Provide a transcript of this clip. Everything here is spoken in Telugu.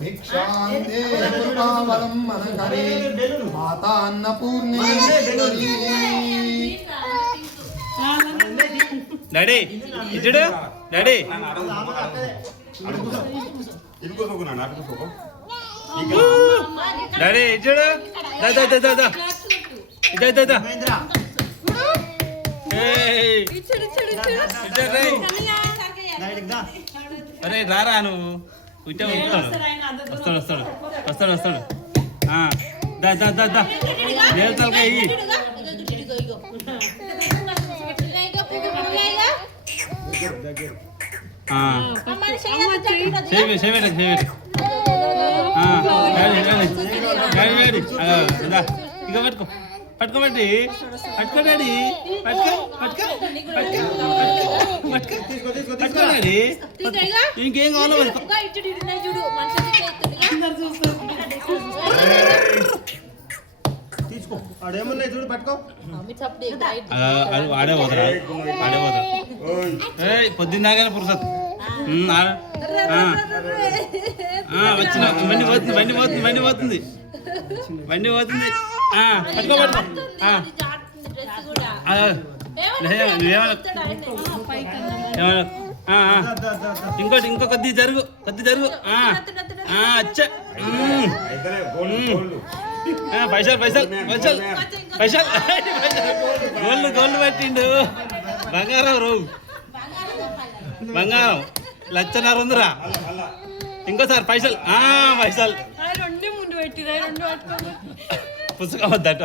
భిక్షాందే కృపావలం మనకరే మాతా అన్నపూర్ణే డాడీ ఇటుడు డాడీ డాడీ ఇటుడు అరే రారా నువ్వు ఇట్టే వస్తాడు వస్తాడు వస్తాడు వస్తాడు దా దా దా దా నేతలకా ఇయ్యి ఇక పట్టుకో పట్టుకోబట్టి పట్టుకో డాడీ పట్టుకో పట్టుకో పట్టుకో పట్టుకో డాడీ ఇంకేం కావాలో తీసుకో ఆడేమన్నా చూడు పట్టుకో ఆడే పోతారా ఆడే పోతారా పొద్దున్నాగానే పురుసత్ వచ్చిన బండి పోతుంది బండి పోతుంది బండి పోతుంది బండి పోతుంది పట్టుకో పట్టుకో ఇంకోటి ఇంకో కొద్ది జరుగు అచ్చా పైసలు పైసలు పైసలు పైసలు గోల్డ్ గోల్డ్ పట్టిండు బంగారం రావు బంగారం 1,50,000 ఉందిరా ఇంకోసారి పైసలు పైసలు పుస్తకం వద్దట